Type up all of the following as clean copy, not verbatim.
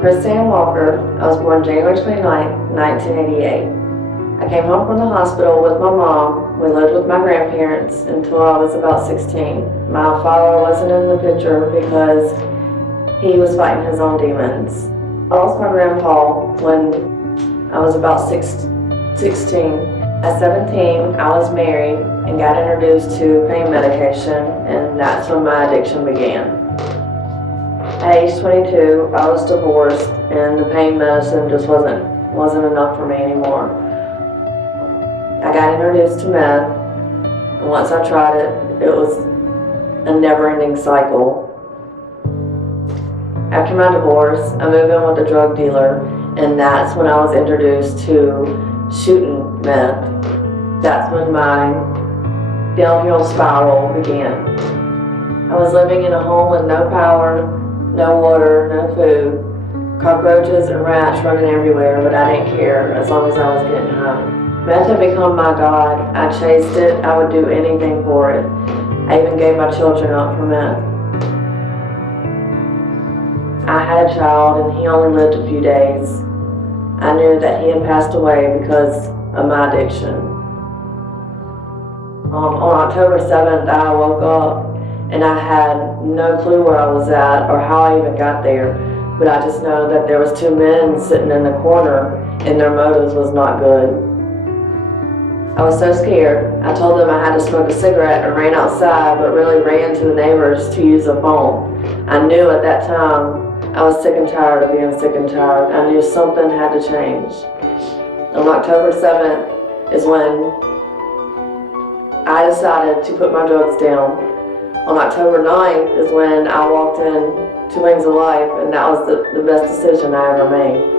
Krista Walker. I was born January 29, 1988. I came home from the hospital with my mom. We lived with my grandparents until I was about 16. My father wasn't in the picture because he was fighting his own demons. I lost my grandpa when I was about 16. At 17, I was married and got introduced to pain medication, and that's when my addiction began. At age 22, I was divorced, and the pain medicine just wasn't enough for me anymore. I got introduced to meth, and once I tried it, it was a never-ending cycle. After my divorce, I moved in with a drug dealer, and that's when I was introduced to shooting meth. That's when my downhill spiral began. I was living in a home with no power, no water, no food, cockroaches and rats running everywhere, but I didn't care as long as I was getting high. Meth had become my God. I chased it. I would do anything for it. I even gave my children up for meth. I had a child and he only lived a few days. I knew that he had passed away because of my addiction. On October 7th, I woke up and I had no clue where I was at or how I even got there, but I just know that there was two men sitting in the corner and their motives was not good. I was so scared. I told them I had to smoke a cigarette and ran outside, but really ran to the neighbors to use a phone. I knew at that time I was sick and tired of being sick and tired. I knew something had to change. On October 7th is when I decided to put my drugs down. On October 9th is when I walked in to Wings of Life, and that was the best decision I ever made.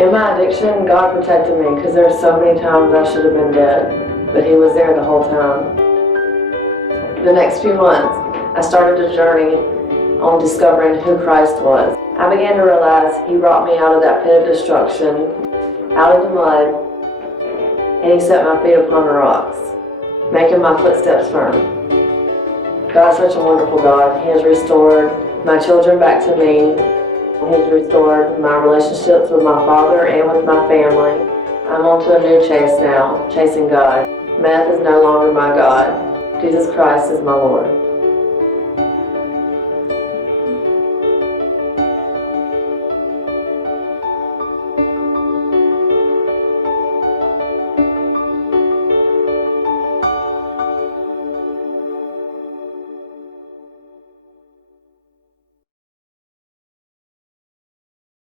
In my addiction, God protected me because there were so many times I should have been dead, but He was there the whole time. The next few months, I started a journey on discovering who Christ was. I began to realize He brought me out of that pit of destruction, out of the mud, and He set my feet upon the rocks, making my footsteps firm. God's such a wonderful God. He has restored my children back to me. He's restored my relationships with my father and with my family. I'm on to a new chase now, chasing God. Meth is no longer my God. Jesus Christ is my Lord.